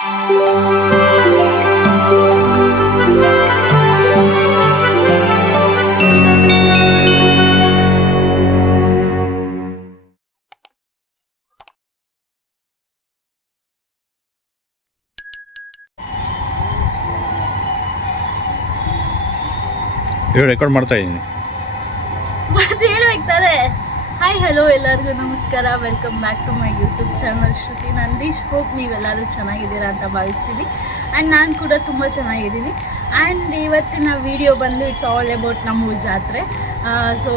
Record ಮಾಡ್ತಾ ಇದ್ದೀನಿ. ಮತ್ತೆ ಹೇಳ್ಬೇಕು ತಾನೆ. ಹಾಯ್ ಹಲೋ ಎಲ್ಲರಿಗೂ ನಮಸ್ಕಾರ, welcome back to my YouTube channel Shruti Nandish. Hope ನೀವೆಲ್ಲರೂ ಚೆನ್ನಾಗಿದ್ದೀರಾ ಅಂತ ಭಾವಿಸ್ತೀನಿ. ಆ್ಯಂಡ್ ನಾನು ಕೂಡ ತುಂಬ ಚೆನ್ನಾಗಿದ್ದೀನಿ. ಆ್ಯಂಡ್ ಇವತ್ತಿನ ವಿಡಿಯೋ ಬಂದು ಇಟ್ಸ್ ಆಲ್ ಅಬೌಟ್ ನಮ್ಮ ಜಾತ್ರೆ. ಸೊ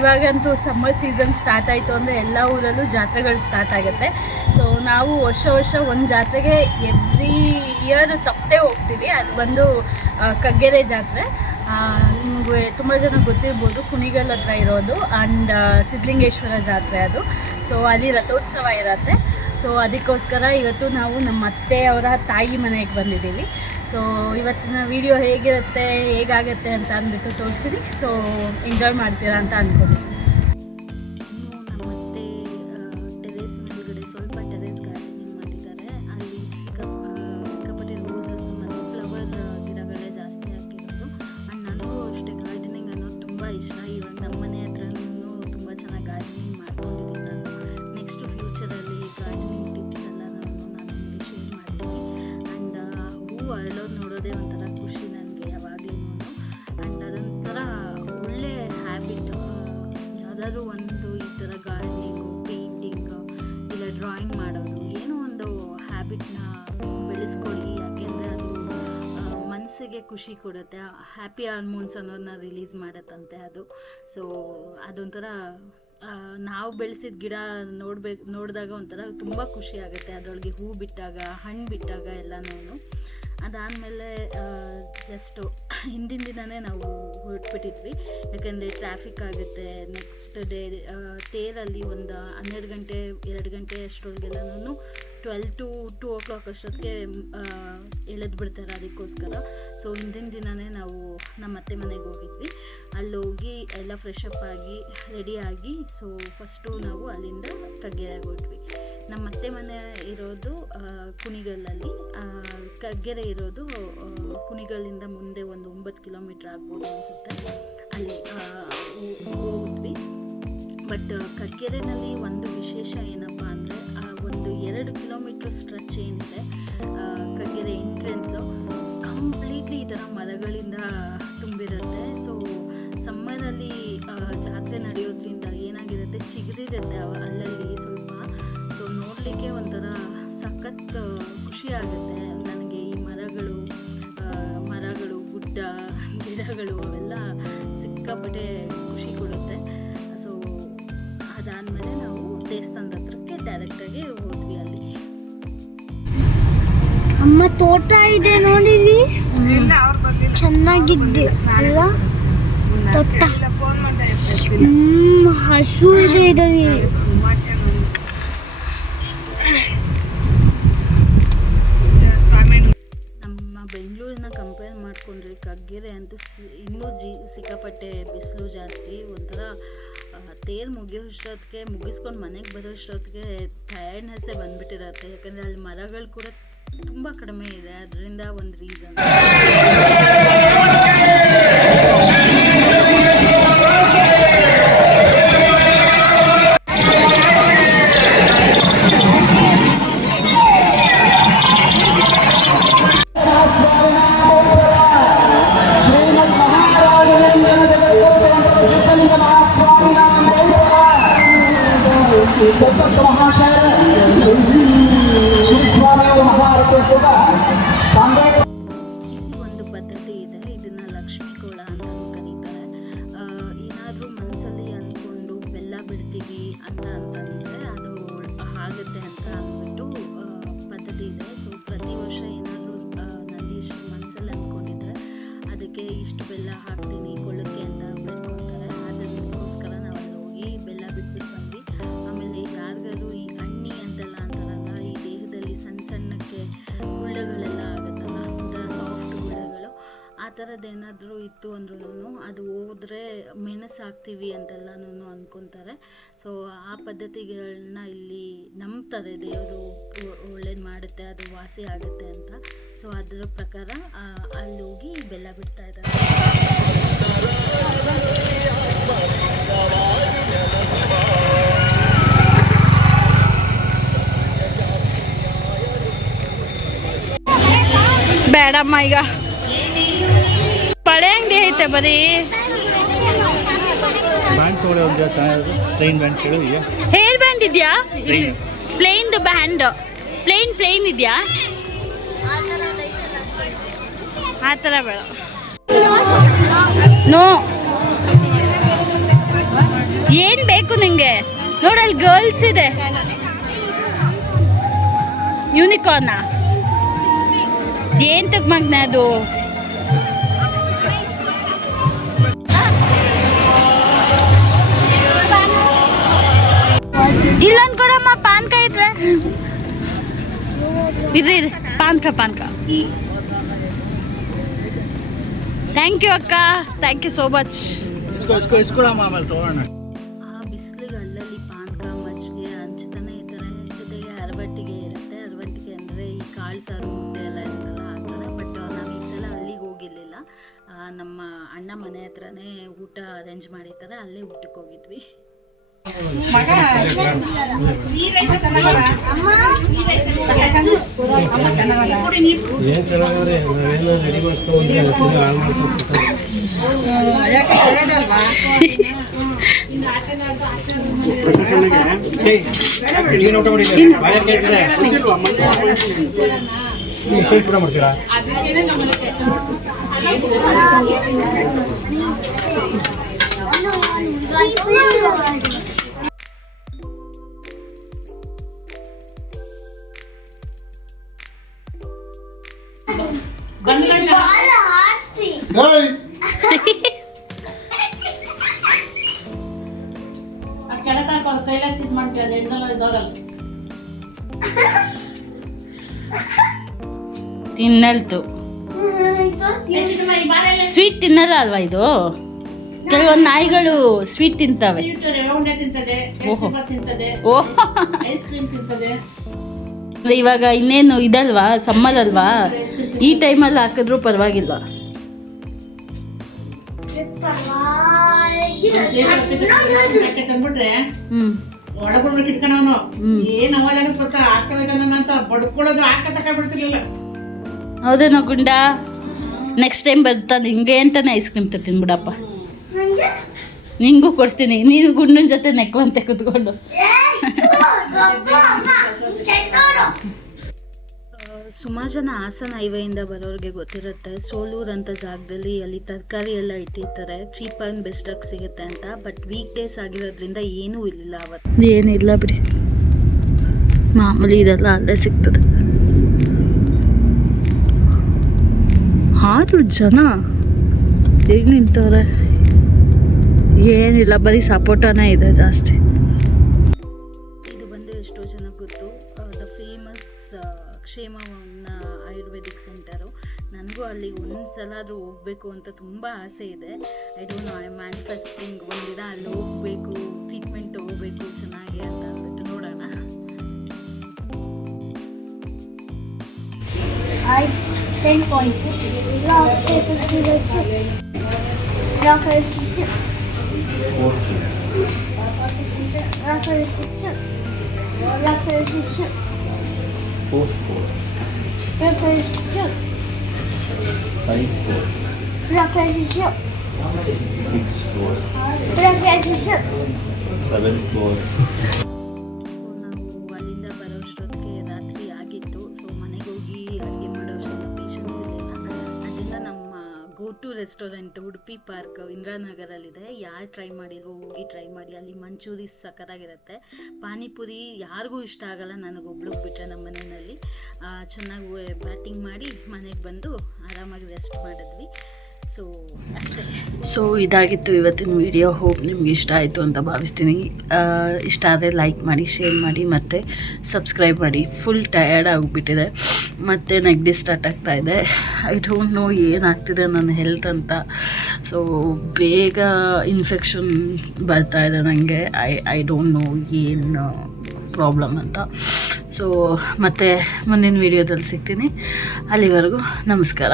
ಇವಾಗಂತೂ ಸಮ್ಮರ್ ಸೀಸನ್ ಸ್ಟಾರ್ಟ್ ಆಯಿತು ಅಂದರೆ ಎಲ್ಲ ಊರಲ್ಲೂ ಜಾತ್ರೆಗಳು ಸ್ಟಾರ್ಟ್ ಆಗುತ್ತೆ. ಸೊ ನಾವು ವರ್ಷ ಒಂದು ಜಾತ್ರೆಗೆ ಎವ್ರಿ ಇಯರ್ ತಪ್ಪದೇ ಹೋಗ್ತೀವಿ. ಅದು ಬಂದು ಕಗ್ಗೆರೆ ಜಾತ್ರೆ. ನಿಮಗೆ ತುಂಬ ಜನ ಗೊತ್ತಿರ್ಬೋದು, ಕುಣಿಗಲ್ ಹತ್ರ ಇರೋದು. ಆ್ಯಂಡ್ ಸಿದ್ಧಲಿಂಗೇಶ್ವರ ಜಾತ್ರೆ ಅದು. ಸೊ ಅಲ್ಲಿ ರಥೋತ್ಸವ ಇರುತ್ತೆ. ಸೊ ಅದಕ್ಕೋಸ್ಕರ ಇವತ್ತು ನಾವು ನಮ್ಮ ಅತ್ತೆಯವರ ತಾಯಿ ಮನೆಗೆ ಬಂದಿದ್ದೀವಿ. ಸೊ ಇವತ್ತಿನ ವಿಡಿಯೋ ಹೇಗಿರುತ್ತೆ, ಹೇಗಾಗುತ್ತೆ ಅಂತ ಅಂದ್ಬಿಟ್ಟು ತೋರಿಸ್ತೀನಿ. ಸೊ ಎಂಜಾಯ್ ಮಾಡ್ತೀರಾ ಅಂತ ಅಂದ್ಕೊಂಡಿದ್ದೀನಿ. ನೋಡೋದೇ ಒಂಥರ ಖುಷಿ ನನಗೆ ಯಾವಾಗಲೂ. ಆ್ಯಂಡ್ ಅದೊಂಥರ ಒಳ್ಳೆ ಹ್ಯಾಬಿಟ್. ಯಾವುದಾದ್ರೂ ಒಂದು ಈ ಥರ ಗಾರ್ಡನಿಂಗು, ಪೇಂಟಿಂಗು, ಇಲ್ಲ ಡ್ರಾಯಿಂಗ್ ಮಾಡೋದು, ಏನೋ ಒಂದು ಹ್ಯಾಬಿಟ್ನ ಬೆಳೆಸ್ಕೊಳ್ಳಿ. ಯಾಕೆಂದರೆ ಅದು ಮನಸ್ಸಿಗೆ ಖುಷಿ ಕೊಡುತ್ತೆ. ಹ್ಯಾಪಿ ಹಾರ್ಮೋನ್ಸ್ ಅನ್ನೋದನ್ನ ರಿಲೀಸ್ ಮಾಡುತ್ತಂತೆ ಅದು. ಸೊ ಅದೊಂಥರ ನಾವು ಬೆಳೆಸಿದ ಗಿಡ ನೋಡಿದಾಗ ಒಂಥರ ತುಂಬ ಖುಷಿ ಆಗುತ್ತೆ. ಅದರೊಳಗೆ ಹೂ ಬಿಟ್ಟಾಗ, ಹಣ್ಣು ಬಿಟ್ಟಾಗ ಎಲ್ಲನೂ. ಅದಾದಮೇಲೆ ಜಸ್ಟು ಹಿಂದಿನ ದಿನವೇ ನಾವು ಹೊರಟ್ಬಿಟ್ಟಿದ್ವಿ. ಯಾಕೆಂದರೆ ಟ್ರಾಫಿಕ್ ಆಗುತ್ತೆ. ನೆಕ್ಸ್ಟ್ ಡೇ ತೇರಲ್ಲಿ ಒಂದು 12 ಗಂಟೆ 2 ಗಂಟೆ ಅಷ್ಟರೊಳಗೆಲ್ಲನೂ 12 to 2 o'clock ಅಷ್ಟೊತ್ತಿಗೆ ಎಳೆದು ಬಿಡ್ತಾರೆ. ಅದಕ್ಕೋಸ್ಕರ ಸೊ ಹಿಂದಿನ ದಿನವೇ ನಾವು ನಮ್ಮ ಅತ್ತೆ ಮನೆಗೆ ಹೋಗಿದ್ವಿ. ಅಲ್ಲೋಗಿ ಎಲ್ಲ ಫ್ರೆಶ್ ಅಪ್ ಆಗಿ ರೆಡಿಯಾಗಿ ಸೊ ಫಸ್ಟು ನಾವು ಅಲ್ಲಿಂದ ಕಗ್ಗೆರೆಗೆ ಹೊರಟ್ವಿ. ನಮ್ಮ ಅತ್ತೆ ಮನೆ ಇರೋದು ಕುಣಿಗಲ್ಲಲ್ಲಿ, ಕಗ್ಗೆರೆ ಇರೋದು ಕುಣಿಗಲ್ಲಿಂದ ಮುಂದೆ ಒಂದು 9 ಕಿಲೋಮೀಟ್ರ್ ಆಗ್ಬೋದು ಅನಿಸುತ್ತೆ. ಅಲ್ಲಿ ಹೋದ್ವಿ. ಬಟ್ ಕಗ್ಗೆರೆನಲ್ಲಿ ಒಂದು ವಿಶೇಷ ಏನಪ್ಪ ಅಂದರೆ ಒಂದು 2 ಕಿಲೋಮೀಟ್ರ್ ಸ್ಟ್ರೆಚ್ ಏನಿದೆ ಕಗ್ಗೆರೆ ಎಂಟ್ರೆನ್ಸು ಕಂಪ್ಲೀಟ್ಲಿ ಈ ಥರ ಮರಗಳಿಂದ ತುಂಬಿರುತ್ತೆ. ಸೊ ಸಮ್ಮರಲ್ಲಿ ಜಾತ್ರೆ ನಡೆಯೋದ್ರಿಂದ ಏನಾಗಿರುತ್ತೆ, ಚಿಗುರಿರುತ್ತೆ ಅಲ್ಲಲ್ಲಿ ಸ್ವಲ್ಪ. ಸೊ ನೋಡಲಿಕ್ಕೆ ಒಂಥರ ಸಖತ್ ಖುಷಿ ಆಗುತ್ತೆ ನನಗೆ. ಈ ಮರಗಳು ಗುಡ್ಡ ಗಿಡಗಳು ಅವೆಲ್ಲ ಸಿಕ್ಕಾಪಟ್ಟೆ ಖುಷಿ ಕೊಡುತ್ತೆ. ಸೊ ಅದಾದಮೇಲೆ ನಾವು ದೇವಸ್ಥಾನದ ಹತ್ರಕ್ಕೆ ಡೈರೆಕ್ಟಾಗಿ ಹೋದ್ವಿ. ಅಲ್ಲಿ ಅಮ್ಮ ತೋಟ ಇದೆ ನೋಡಿರಿ, ಚೆನ್ನಾಗಿದ್ದೆ ಅಲ್ಲ ತೋಟ. ಹಸು ಇದೆ ಇದರಲ್ಲಿ. ನಮ್ಮ ಬೆಂಗಳೂರಿನ ಕಂಪೇರ್ ಮಾಡಿಕೊಂಡ್ರೆ ಕಗ್ಗೆರೆ ಅಂತೂ ಇನ್ನೂ ಸಿಕ್ಕಾಪಟ್ಟೆ ಬಿಸಿಲು ಜಾಸ್ತಿ. ಒಂಥರ ತೇರು ಮುಗಿಸ್ಕೊಂಡು ಮನೆಗೆ ಬರೋಷ್ಟೊತ್ತಿಗೆ ಟಯರ್ಡ್ನೆಸ್ಸೇ ಬಂದುಬಿಟ್ಟಿರತ್ತೆ. ಯಾಕಂದರೆ ಅಲ್ಲಿ ಮರಗಳು ಕೂಡ ತುಂಬ ಕಡಿಮೆ ಇದೆ. ಅದರಿಂದ ಒಂದು ರೀಸನ್. ಒಂದು ಪದ್ಧತಿ ಇದೆ, ಇದನ್ನ ಲಕ್ಷ್ಮೀ ಕೋಲ ಅಂತ ಕರೀತಾರೆ. ಏನಾದರೂ ಮನಸ್ಸಲ್ಲಿ ಅಂದ್ಕೊಂಡು ಬೆಲ್ಲ ಬಿಡ್ತೀವಿ ಅಂತಂದರೆ ಅದು ಆಗುತ್ತೆ ಅಂತ ಅಂದ್ಬಿಟ್ಟು ಪದ್ಧತಿ ಇದೆ. ಸೊ ಪ್ರತಿ ವರ್ಷ ಏನಾದರೂ ನಂದೀಶ್ ಮನಸ್ಸಲ್ಲಿ ಅಂದ್ಕೊಂಡಿದ್ರೆ ಅದಕ್ಕೆ ಇಷ್ಟು ಬೆಲ್ಲ ಹಾಕ್ತೀನಿ ಕೊಳ್ಳಕ್ಕೆ ಅಂತ ಬೇಡ್ಕೊಳ್ತಾರೆ. ಅದಕ್ಕೋಸ್ಕರ ನಾವು ಅಲ್ಲಿ ಹೋಗಿ ಬೆಲ್ಲ ಬಿಟ್ಬಿಟ್ಟು ಬಂದ್ವಿ. ಆಮೇಲೆ ಯಾರಿಗಾರು ಈ ಅನ್ನಿ ಅಂತೆಲ್ಲ ಅಂತಾರಲ್ಲ, ಈ ದೇಹದಲ್ಲಿ ಸಣ್ಣಕ್ಕೆ ಗುಳ್ಳೆಗಳೆಲ್ಲ ಆಗುತ್ತಲ್ಲ, ಒಂಥರ ಸಾಫ್ಟ್ ಗುಳ್ಳೆಗಳು, ಆ ಥರದ್ದೇನಾದರೂ ಇತ್ತು ಅಂದ್ರೂ ಅದು ಹೋದರೆ ಮೆಣಸು ಹಾಕ್ತೀವಿ ಅಂತೆಲ್ಲನೂ ಅಂದ್ಕೊತಾರೆ. ಸೊ ಆ ಪದ್ಧತಿಗಳನ್ನ ಇಲ್ಲಿ ನಂಬ್ತಾರೆ, ದೇವರು ಒಳ್ಳೇದು ಮಾಡುತ್ತೆ, ಅದು ವಾಸಿ ಆಗುತ್ತೆ ಅಂತ. ಸೊ ಅದರ ಪ್ರಕಾರ ಅಲ್ಲಿ ಹೋಗಿ ಬೆಲ್ಲ ಬಿಡ್ತಾ ಇದ್ದಾರೆ. ಬೇಡಮ್ಮ, ಈಗ ಬಳೆ ಅಂಗಡಿ ಐತೆ ಬರೀ. ಬ್ಯಾಂಡ್ ತೊಗೊಳ್ಳಿ, ಒಂದು ಚೆನ್ನಾಗಿರೋದು ಪ್ಲೈನ್ ಬ್ಯಾಂಡ್ ತೊಗೊಳ್ಳಿ. ಈಗ ಹೇರ್ ಬ್ಯಾಂಡ್ ಇದೆಯಾ? ಪ್ಲೇನ್ದು ಬ್ಯಾಂಡ್, ಪ್ಲೇನ್ ಇದೆಯಾ? ಆ ಥರ ಬೇಡ. ನೋ, ಏನು ಬೇಕು ನಿಂಗೆ? ನೋಡಲ್ಲಿ ಗರ್ಲ್ಸ್ ಇದೆ. ಯೂನಿಕಾರ್ನ ಏನ್ ತಕ್ಕ ಮಗ್ನ ಅದು? ಇಲ್ಲೊಂದು ಕೊಡಮ್ಮ, ಪಾನ್ಕ ಇದ್ರೆ ಇದ್ರಿ ಪಾನ್ಕ. ಥ್ಯಾಂಕ್ ಯು ಅಕ್ಕ, ಥ್ಯಾಂಕ್ ಯು ಸೋ ಮಚ್. ಇಸ್ಕೊಳಮ್ಮ, ಆಮೇಲೆ ತೊಗೊಳ್ಳೋಣ. ಆ ಬಿಸಿಲಿಗೆ ಅಲ್ಲಲ್ಲಿ ಪಾನಕ ಮಜ್ಜಿಗೆ ಹಂಚ್ತಾನೆ ಇರ್ತಾರೆ. ಜೊತೆಗೆ ಅರವಟ್ಟಿಗೆ ಇರುತ್ತೆ. ಅರವಟ್ಟಿಗೆ ಅಂದರೆ ಈ ಕಾಳು ಸಾರು ಮುದ್ದೆ ಎಲ್ಲ ಇರುತ್ತಲ್ಲ ಆ ಥರ. ಬಟ್ ನಾವು ಈ ಸಲ ಅಲ್ಲಿಗೆ ಹೋಗಿರಲಿಲ್ಲ. ನಮ್ಮ ಅಣ್ಣ ಮನೆ ಹತ್ರನೇ ಊಟ ಅರೇಂಜ್ ಮಾಡಿರ್ತಾರೆ, ಅಲ್ಲೇ ಊಟಕ್ಕೆ ಹೋಗಿದ್ವಿ. ತಿನ್ನಲ್ತು, ಸ್ವೀಟ್ ತಿನ್ನಲ್ಲ ಅಲ್ವಾ ಇದು? ಕೆಲವೊಂದು ನಾಯಿಗಳು ಸ್ವೀಟ್ ತಿಂತವೆ. ಇವಾಗ ಇನ್ನೇನು ಇದಲ್ವಾ, ಸಮ್ಮರ್ ಅಲ್ವಾ, ಈ ಟೈಮಲ್ಲಿ ಹಾಕಿದ್ರು ಪರವಾಗಿಲ್ಲ. ಹೌದೇನೋ ಗುಂಡ, ನೆಕ್ಸ್ಟ್ ಟೈಮ್ ಬರ್ತಾ ನಿಂಗೆ ಅಂತಾನೆ ಐಸ್ ಕ್ರೀಮ್ ತರ್ತೀನಿ ಬಿಡಪ್ಪ. ನಿಂಗೂ ಕೊಡಿಸ್ತೀನಿ, ನೀನು ಗುಂಡನ ಜೊತೆ ನೆಕ್ಕುವಂತೆ ಕೂತ್ಕೊಂಡು. ಸುಮಾರು ಜನ ಹಾಸನ ಹೈವೇಯಿಂದ ಬರೋರಿಗೆ ಗೊತ್ತಿರುತ್ತೆ, ಸೋಲೂರು ಅಂತ ಜಾಗದಲ್ಲಿ ಅಲ್ಲಿ ತರಕಾರಿ ಎಲ್ಲ ಇಟ್ಟಿರ್ತಾರೆ, ಚೀಪ್ ಆ್ಯಂಡ್ ಬೆಸ್ಟಾಗಿ ಸಿಗುತ್ತೆ ಅಂತ. ಬಟ್ ವೀಕ್ ಡೇಸ್ ಆಗಿರೋದ್ರಿಂದ ಏನೂ ಇರಲಿಲ್ಲ ಅವತ್ತು. ಏನಿಲ್ಲ ಬಿಡಿ, ಮಾಮೂಲಿ ಇದೆಲ್ಲ ಅಲ್ಲೇ ಸಿಗ್ತದೆ. 6 ಜನ ಹೇಗೆ ನಿಂತವ್ರೆ? ಏನಿಲ್ಲ, ಬರೀ ಸಪೋಟನೇ ಇದೆ ಜಾಸ್ತಿ. ಇದು ಬಂದು ಎಷ್ಟೋ ಜನಕ್ಕೆ ಗೊತ್ತು, ದ ಫೇಮಸ್ ಕ್ಷೇಮವನ್ನ ಆಯುರ್ವೇದಿಕ್ ಸೆಂಟರು. ನನಗೂ ಅಲ್ಲಿಗೆ ಒಂದ್ಸಲಾದ್ರೂ ಹೋಗಬೇಕು ಅಂತ ತುಂಬ ಆಸೆ ಇದೆ. I don't know, I manifesting ಒಂದಿನ ಅಲ್ಲಿ ಹೋಗಬೇಕು, ಟ್ರೀಟ್ಮೆಂಟ್ ತೊಗೋಬೇಕು ಚೆನ್ನಾಗಿ ಅಂತ ಅಂದ್ಬಿಟ್ಟು. ನೋಡೋಣ. Ten points. Rock, paper, scissors, shoot. Rock, paper, scissors. 4-3. Rock, paper, scissors. Rock, paper, scissors. 4-4. Rock, paper, scissors. 5-4. Rock, paper, scissors. 6-4. Rock, paper, scissors. 7-4. ನಾವು ಅಲ್ಲಿಂದ ಬರೋಷ್ಟೊತ್ತಿಗೆ ರಾತ್ರಿ ಆಗಿತ್ತು. ಸೊ ಮನೆಗೆ ಹೋಗಿ ಅಡುಗೆ ಮಾಡೋಷ್ಟೆಲ್ಲ ಪೇಷನ್ಸ್ ಇರಲಿಲ್ಲ. ಅದರಿಂದ ನಮ್ಮ go to restaurant Udupi park ಇಂದಿರಾನಗರಲ್ಲಿದೆ. ಯಾರು ಟ್ರೈ ಮಾಡಿಲ್ವೋ ಹೋಗಿ ಟ್ರೈ ಮಾಡಿ. ಅಲ್ಲಿ ಮಂಚೂರಿ ಸಖತ್ತಾಗಿರುತ್ತೆ. ಪಾನಿಪುರಿ ಯಾರಿಗೂ ಇಷ್ಟ ಆಗಲ್ಲ, ನನಗೊಬ್ಳಿಗೆ ಬಿಟ್ಟರೆ ನಮ್ಮ ಮನೆಯಲ್ಲಿ. ಚೆನ್ನಾಗಿ ಬ್ಯಾಟಿಂಗ್ ಮಾಡಿ ಮನೆಗೆ ಬಂದು ಆರಾಮಾಗಿ ರೆಸ್ಟ್ ಮಾಡಿದ್ವಿ. ಸೊ ಅಷ್ಟೇ. ಸೊ ಇದಾಗಿತ್ತು ಇವತ್ತಿನ ವಿಡಿಯೋ. ಹೋಪ್ ನಿಮ್ಗೆ ಇಷ್ಟ ಆಯಿತು ಅಂತ ಭಾವಿಸ್ತೀನಿ. ಇಷ್ಟ ಆದರೆ ಲೈಕ್ ಮಾಡಿ, ಶೇರ್ ಮಾಡಿ ಮತ್ತು ಸಬ್ಸ್ಕ್ರೈಬ್ ಮಾಡಿ. ಫುಲ್ ಟಯರ್ಡ್ ಆಗಿಬಿಟ್ಟಿದೆ. ಮತ್ತು ನೆಗಡಿ ಸ್ಟಾರ್ಟ್ ಆಗ್ತಾ ಇದೆ. ಐ ಡೋಂಟ್ ನೋ ಏನಾಗ್ತಿದೆ ನನ್ನ ಹೆಲ್ತ್ ಅಂತ. ಸೊ ಬೇಗ ಇನ್ಫೆಕ್ಷನ್ ಬರ್ತಾ ಇದೆ ನನಗೆ. ಐ ಡೋಂಟ್ ನೋ ಏನು ಪ್ರಾಬ್ಲಮ್ ಅಂತ. ಸೊ ಮತ್ತೆ ಮುಂದಿನ ವೀಡಿಯೋದಲ್ಲಿ ಸಿಗ್ತೀನಿ. ಅಲ್ಲಿವರೆಗೂ ನಮಸ್ಕಾರ.